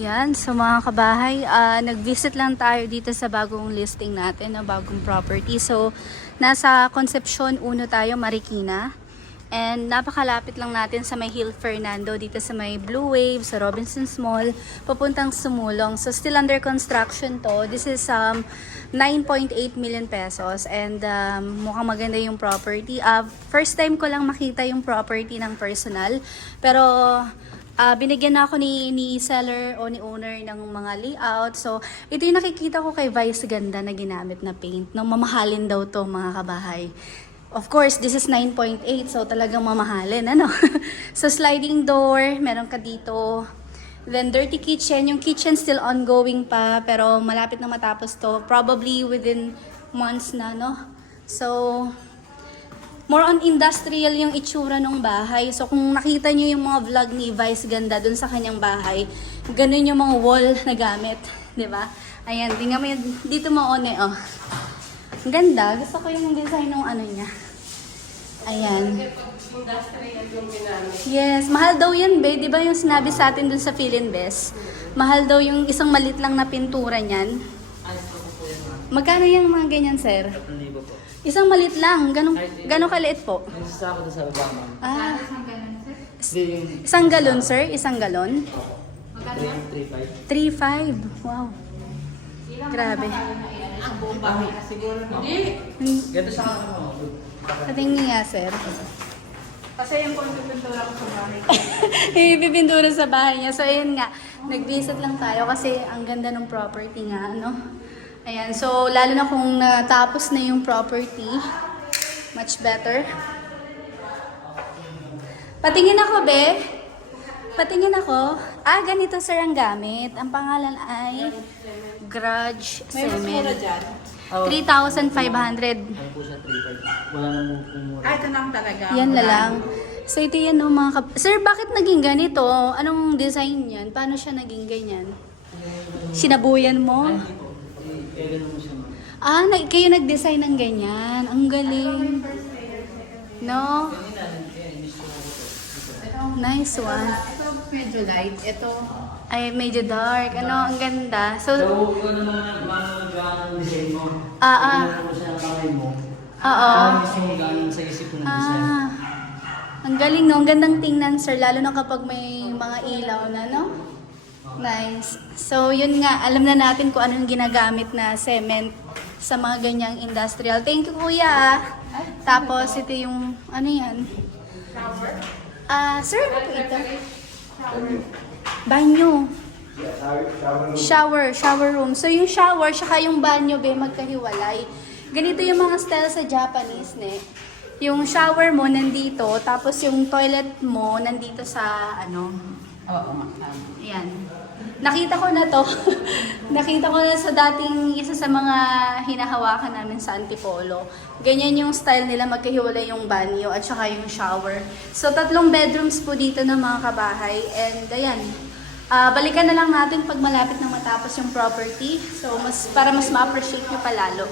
Yan, so mga kabahay, nag-visit lang tayo dito sa bagong listing natin, na bagong property. So, nasa Concepcion 1 tayo, Marikina. And napakalapit lang natin sa may Hill Fernando, dito sa may Blue Wave, sa Robinsons Mall, papuntang Sumulong. So, still under construction to. This is 9.8 million pesos and mukhang maganda yung property. First time ko lang makita yung property ng personal, pero binigyan na ako ni seller o ni owner ng mga layout. So, ito yung nakikita ko kay Vice Ganda na ginamit na paint. No, mamahalin daw to mga kabahay. Of course, this is 9.8, so talagang mamahalin, ano? So, sliding door, meron ka dito. Then, dirty kitchen. Yung kitchen still ongoing pa, pero malapit na matapos to. Probably within months na, no? So, more on industrial yung itsura ng bahay. So, kung nakita nyo yung mga vlog ni Vice Ganda dun sa kanyang bahay, ganun yung mga wall na gamit. Diba? Ayan, tingnan mo yun. Dito mo one, oh. Ang ganda. Gusto ko yung design ng ano niya. Ayan. Yes, mahal daw yan, be. Di ba yung sinabi sa atin dun sa Philinvest? Mahal daw yung isang malit lang na pintura niyan. Magkano yung mga ganyan, sir? Isang malit lang. Ganong kaliit po? Nagsasaka ko sa baba, ma'am. Isang galon, sir? Isang galon? 3.5. 3.5. Wow. Grabe. Ang buong bahay na siguro, no? Hindi. Ganito sa akin mo. Katingin nga, sir. Kasi yung pagpipintura ko sa bahay. Ipipintura sa bahay niya. So, ayun nga. Nag-visit lang tayo kasi ang ganda ng property nga, ano? Ayan. So, lalo na kung natapos na yung property, much better. Patingin ako, be. Patingin ako. Ganito, sir, ang gamit. Ang pangalan ay Garage May mas mura Cement. dyan. 3,500. Ano po siya, 3.5. Wala nang mumura. Ito lang talaga. Yan na Wala. lang. So ito yan no, mga Sir, bakit naging ganito? Anong design yan? Paano siya naging ganyan? Sinabuyan mo? Kaya ganun mo siya, ma'am. Kayo nag-design ng ganyan. Ang galing. No? Nice one. Ito medyo light. Ito. Ay, medyo dark. Ano, ang ganda. So, So, kung ano mga gaano ng design mo, kung mo siya ng kamay mo, oo. gusto mo gaano sa isip mo ng design. Ang galing, no? Ang gandang tingnan, sir. Lalo na kapag may mga ilaw na, no? Nice. So, yun nga. Alam na natin kung anong ginagamit na cement sa mga ganyang industrial. Thank you, kuya. Tapos, ito yung, ano yan? Sir, ano po ito? Banyo. Shower room. So, yung shower, saka yung banyo, be, magkahiwalay. Ganito yung mga style sa Japanese, ne? Yung shower mo nandito, tapos yung toilet mo nandito sa, ano? Oo, ma'am. Ayan. Nakita ko na to. Nakita ko na sa dating isa sa mga hinahawakan namin sa Antipolo. Ganyan yung style nila, magkahiwalay yung banyo at saka yung shower. So, 3 bedrooms po dito ng mga kabahay. And ayan, balikan na lang natin pag malapit na matapos yung property. So, para mas ma-appreciate nyo palalo.